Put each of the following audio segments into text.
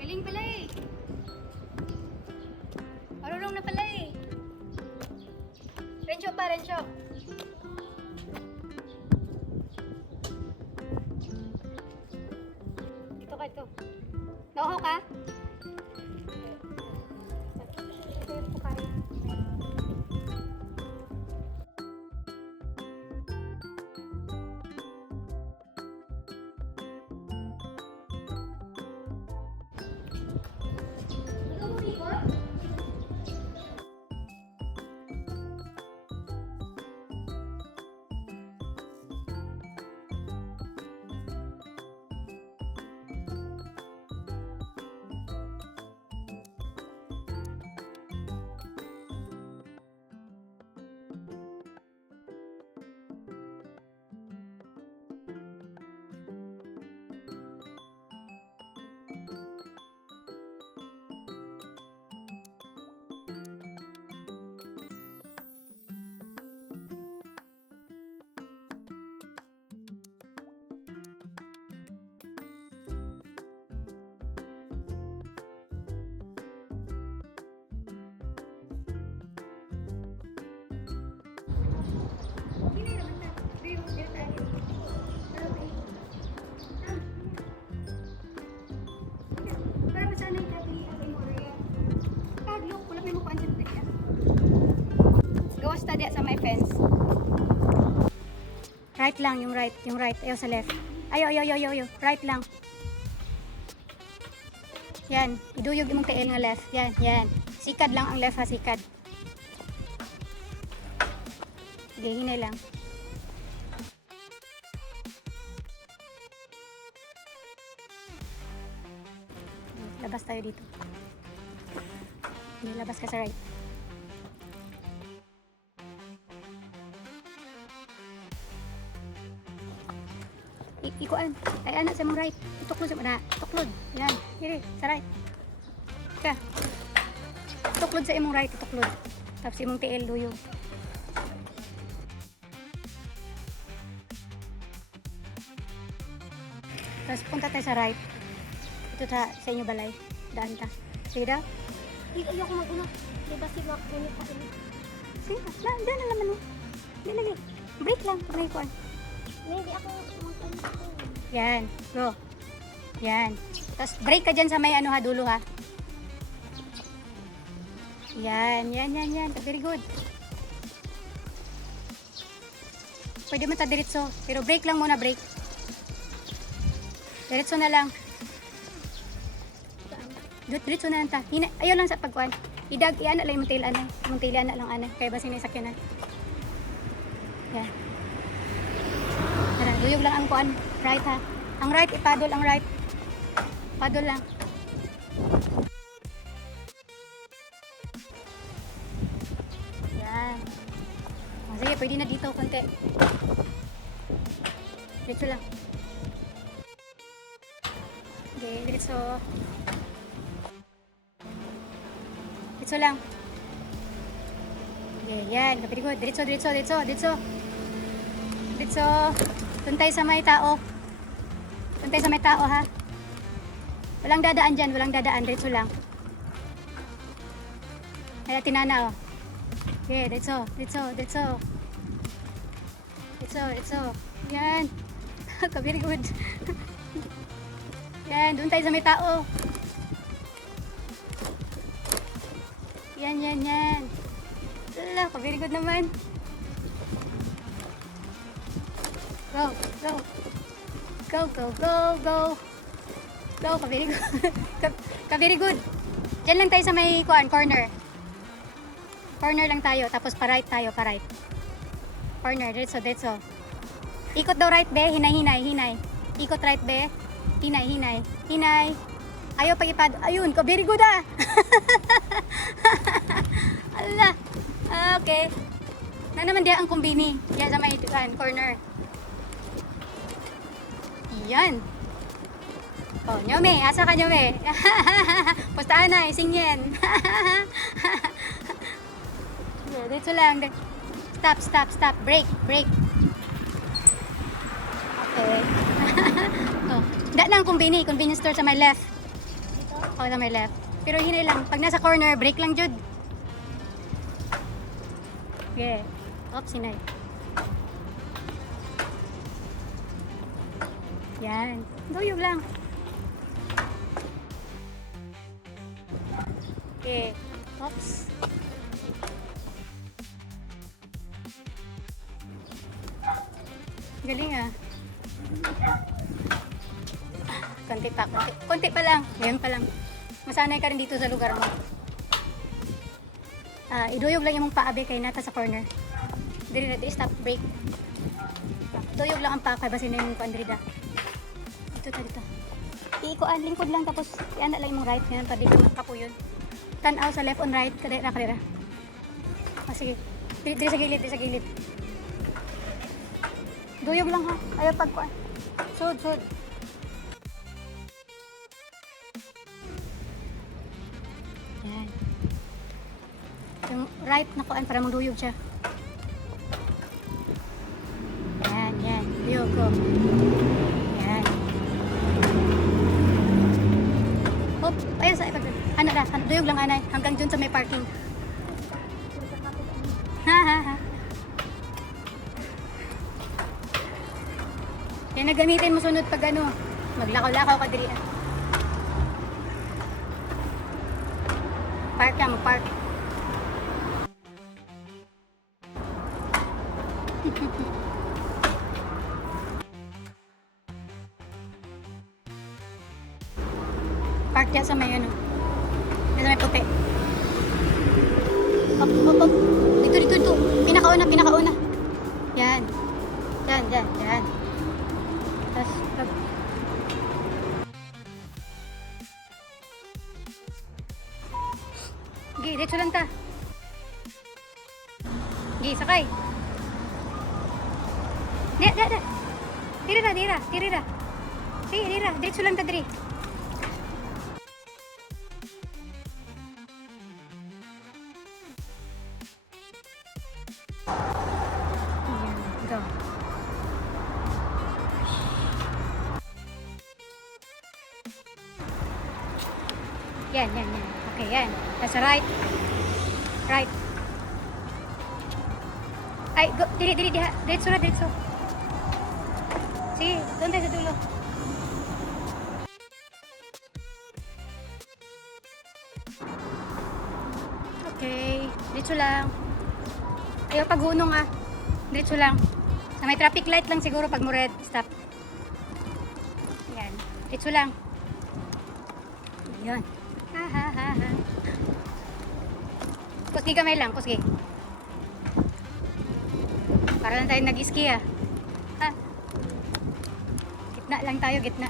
Galing pala eh. Marunong na pala eh. Rencho pa, Rencho. Ito ka, ito. Nauho ka? Ito yung pukain. Gawas tadi sa may fence. Right lang, yung right. Ayaw sa left. Ayaw. Right lang. Yan, iduyog imong tail nga left. Yan. Sikad lang ang left ha, sikad. Sige, hinay lang. Labas tayo dito. Hindi, labas ka sa right. Ikuan. Ay, anak sa mong right. Tuklod sa mga. Tuklod. Yan. Hiri, sa right. Ka. Tuklod sa imong right. Tuklod. Tapos imong tail luyog. Tapos punta tayo sa right. Ito sa inyo balay. Daan ta. Sige daw. Hindi ako mag-una. Diba si Mac unit pa rin? Sige. Daan na naman. Hindi lagi. Break lang. Pag naikuan. Hindi ako mag-una. Yan. Go. Yan. Tapos break ka dyan sa may ano ha, dulo ha. Yan. Very good. Pwede mo ta diretso. Pero break lang muna, break. Diretso na lang. Diretso na lang ta. Ayaw lang sa pagkuhan. Iana lang yung tail anay. Yung tail ana lang anay. Kaya ba sinisakyan na. Yan. Tara, duyog lang ang kuhan. Right ha. Ang right, ipadol ang right. Padol lang. Yan. O, sige, pwede na dito konti. Diretso lang. Okay, diretso. Diretso lang. Okay, yan. Very good. Diretso. Tuntay sa may tao. Tuntay sa may tao ha. Walang dadaan dyan. Diretso lang. Kaya tinana oh. Okay, diretso. Yan. Very good. Yan, doon tayo sa may tao. Yan. Ala, very good naman. Go. Go, very good. Very good. Diyan lang tayo sa may corner. Corner lang tayo, tapos pa-right tayo, pa-right. Corner, diretso. Ikot daw right, be. Hinay. Ikot right, be. Hinay. Ayaw pag-ipad. Ayun, very good ah. Ala. Okay. Na naman diyan ang kumbini. Diyan sa may corner. Yan. Oh, Nyome. Asa ka, Nyome? Pustahan na, isingyen. Dito lang. Stop. Break. Okay. Oh. Daan ang convenience store sa my left. Dito? Ako sa may left. Pero hinay lang. Pag nasa corner, brake lang, Jud. Yeah. Oops, hinay. Yan. Duyog lang. Okay. Oops. Galing ah. Konti pa, konti. Konti pa lang. Ngayon pa lang. Masanay ka rin dito sa lugar mo. Iduyog lang yung mong paabi kay nata sa corner. Dili na, stop, brake. Duyog lang ang paa kay basin na yung kuandrida. Dito. Iikuan, lingkod lang tapos iana lang yung right. Yan, pwede ka makapuyon. Tanaw sa left on right, kadera. Sige. Dili sa gilid. Duyog lang ha. Ayaw pagkuan. Sud. Yan. Yung right na kuan para magduyog siya. Yan. Duyog ko. Yan. Hop, ayun sa ipag. Duyog lang anay. Hanggang dun sa may parking. Ha. Kaya nagamitin mo sunod pag ano, maglakaw-lakaw ka diri. Park ka, mag-park. Park dyan sa may ano, dyan sa may puti. Up. Dito. Pinakauna. Yan. Tapos, Gi, dito lang ta. Gi, sakay. Da. Tira. Tira. Dito lang ta, diri. Ayan, go. Yan. Okay, yan. Nasa right. Ay, go. Diri. Diretso. Sige, doon tayo sa dulo. Okay, diretso lang. Ayaw paghunong ah. Diretso lang. Sa may traffic light lang siguro pag mo red, stop. Yan, diretso lang. Yun. Ha. Kusgi kamay lang, kusgi. Para lang tayo nag-ski ah. Ha? Gitna lang tayo, gitna.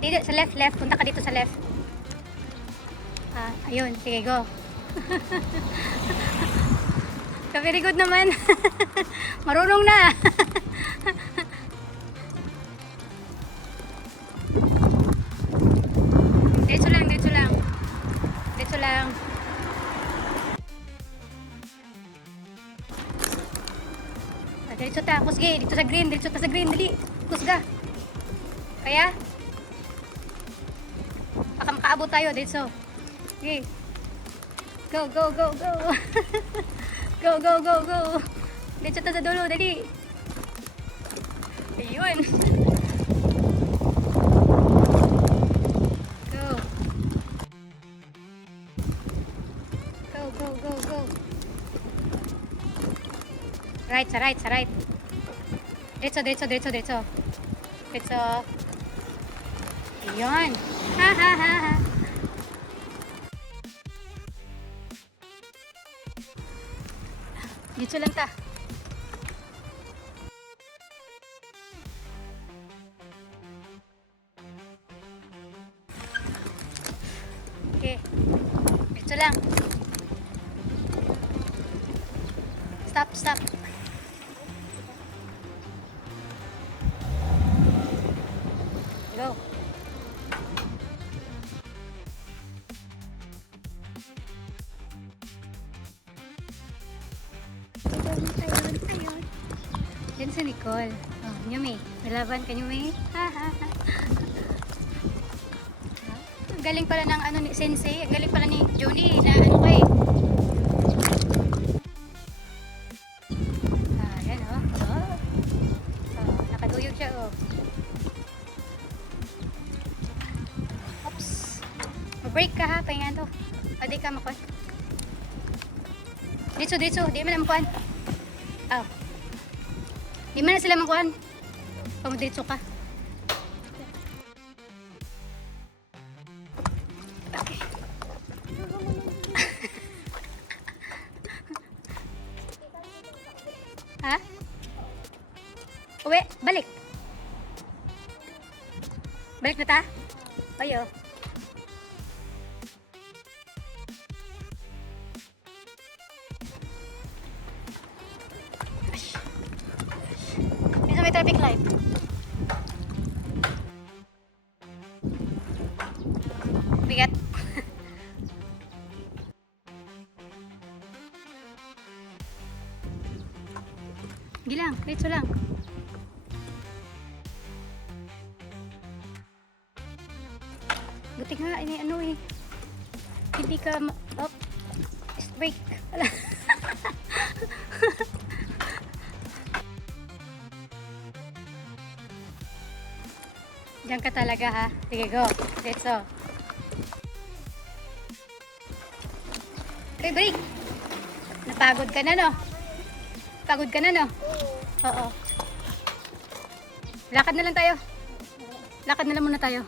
Dito, sa left. Punta ka dito sa left. Ayun, sige, go. Very good naman. Marunong na. Diretso lang. Diretso ta, kusgi. Dito sa green, dali. Kusga. Kaya? Baka makaabot tayo, diretso. Okay. Go. Go. Diretso ta sa dulo, dali. Ayun. Go. Right, sa right. Diretso. Ayun. Ha. Dito lang ta. Okay. Dito lang. Stop. Go. Ayun. Yan si Nicole. Oh, Nyumi. Nalaban ka, Nyumi. Ha. Ang galing pala ng ano ni Sensei. Ang galing pala ni Julie na ano kay. Yan oh. Nakaduyog siya oh. Oops. Mag-break ka ha, pahinga to. O di ka makuha. Ditso, di mo na makuha. Oh. Di mo na sila makuha. Pamudritso ka. Okay. Ha? Uwi, balik. Balik na ta? Ayo. Dito may traffic light. Bigat. Gilang, dito lang. Buti nga, ini ano eh. Hindi ka up. Break. Wala. Diyan ka talaga ha. Sige, go. Let's go. Okay, break. Napagod ka na, no? Pagod ka na, no? Oo. Lakad na lang tayo. Lakad na lang muna tayo.